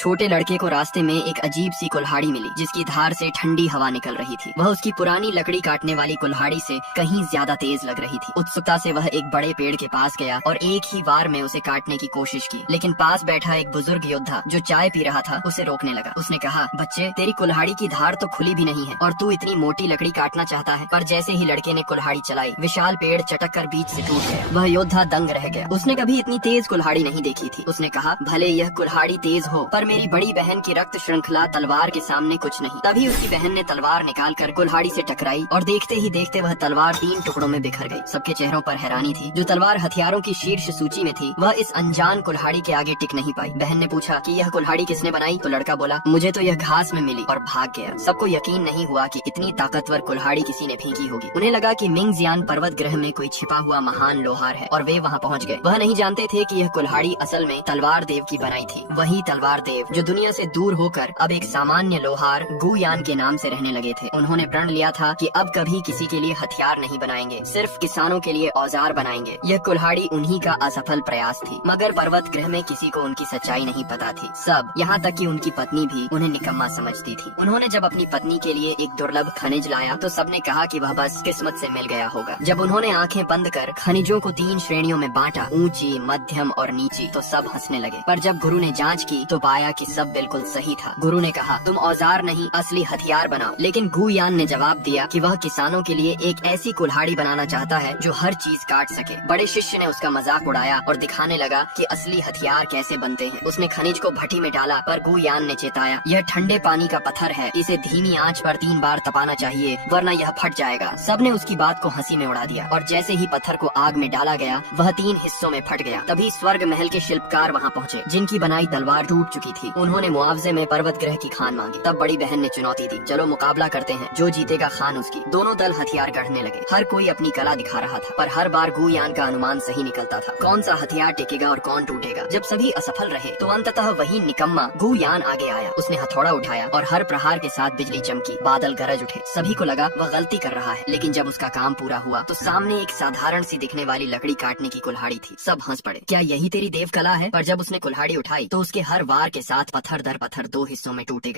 छोटे लड़के को रास्ते में एक अजीब सी कुल्हाड़ी मिली जिसकी धार से ठंडी हवा निकल रही थी। वह उसकी पुरानी लकड़ी काटने वाली कुल्हाड़ी से कहीं ज्यादा तेज लग रही थी। उत्सुकता से वह एक बड़े पेड़ के पास गया और एक ही वार में उसे काटने की कोशिश की, लेकिन पास बैठा एक बुजुर्ग योद्धा जो चाय पी रहा था उसे रोकने लगा। उसने कहा, बच्चे, तेरी कुल्हाड़ी की धार तो खुली भी नहीं है और तू इतनी मोटी लकड़ी काटना चाहता है। पर जैसे ही लड़के ने कुल्हाड़ी चलाई, विशाल पेड़ चटक कर बीच से टूट गया। वह योद्धा दंग रह गया। उसने कभी इतनी तेज कुल्हाड़ी नहीं देखी थी। उसने कहा, भले यह कुल्हाड़ी तेज हो, पर मेरी बड़ी बहन की रक्त श्रृंखला तलवार के सामने कुछ नहीं। तभी उसकी बहन ने तलवार निकालकर कुल्हाड़ी से टकराई और देखते ही देखते वह तलवार 3 टुकड़ों में बिखर गई। सबके चेहरों पर हैरानी थी। जो तलवार हथियारों की शीर्ष सूची में थी, वह इस अनजान कुल्हाड़ी के आगे टिक नहीं पाई। बहन ने पूछा कि यह कुल्हाड़ी किसने बनाई? तो लड़का बोला, मुझे तो यह घास में मिली, और भाग गया। सबको यकीन नहीं हुआ कि इतनी ताकतवर कुल्हाड़ी किसी ने फेंकी होगी। उन्हें लगा कि मिंगजियान पर्वत ग्रह में कोई छिपा हुआ महान लोहार है और वे वहाँ पहुँच गए। वह नहीं जानते थे कि यह कुल्हाड़ी असल में तलवार देव की बनाई थी। वही तलवार देव जो दुनिया से दूर होकर अब एक सामान्य लोहार गुयान के नाम से रहने लगे थे। उन्होंने प्रण लिया था कि अब कभी किसी के लिए हथियार नहीं बनाएंगे, सिर्फ किसानों के लिए औजार बनाएंगे। यह कुल्हाड़ी उन्हीं का असफल प्रयास थी, मगर पर्वत ग्रह में किसी को उनकी सच्चाई नहीं पता थी। सब, यहाँ तक कि उनकी पत्नी भी उन्हें निकम्मा समझती थी। उन्होंने जब अपनी पत्नी के लिए एक दुर्लभ खनिज लाया तो सबने कहा कि वह बस किस्मत से मिल गया होगा। जब उन्होंने आंखें बंद कर खनिजों को 3 श्रेणियों में बांटा, ऊंची, मध्यम और नीची, तो सब हंसने लगे। पर जब गुरु ने जांच की तो पाया कि सब बिल्कुल सही था। गुरु ने कहा, तुम औजार नहीं, असली हथियार बनाओ। लेकिन गुयान ने जवाब दिया कि वह किसानों के लिए एक ऐसी कुल्हाड़ी बनाना चाहता है जो हर चीज काट सके। बड़े शिष्य ने उसका मजाक उड़ाया और दिखाने लगा कि असली हथियार कैसे बनते हैं। उसने खनिज को भट्टी में डाला, पर गुयान ने चेताया, यह ठंडे पानी का पत्थर है, इसे धीमी आंच पर 3 बार तपाना चाहिए, वरना यह फट जाएगा। सबने उसकी बात को हंसी में उड़ा दिया और जैसे ही पत्थर को आग में डाला गया, वह 3 हिस्सों में फट गया। तभी स्वर्ग महल के शिल्पकार वहाँ पहुँचे, जिनकी बनाई तलवार टूट चुकी थी। उन्होंने मुआवजे में पर्वत ग्रह की खान मांगी। तब बड़ी बहन ने चुनौती दी, चलो मुकाबला करते हैं, जो जीतेगा खान उसकी। दोनों दल हथियार गढ़ने लगे। हर कोई अपनी कला दिखा रहा था, पर हर बार गुयान का अनुमान सही निकलता था। कौन सा हथियार टिकेगा और कौन टूटेगा। जब सभी असफल रहे तो अंततः वही निकम्मा गुयान आगे आया। उसने हथौड़ा उठाया और हर प्रहार के साथ बिजली चमकी, बादल गरज उठे। सभी को लगा वह गलती कर रहा है, लेकिन जब उसका काम पूरा हुआ तो सामने एक साधारण सी दिखने वाली लकड़ी काटने की कुल्हाड़ी थी। सब हंस पड़े, क्या यही तेरी देव कला है? पर जब उसने कुल्हाड़ी उठाई तो उसके हर वार के साथ पत्थर दर पत्थर 2 हिस्सों में टूटे गए।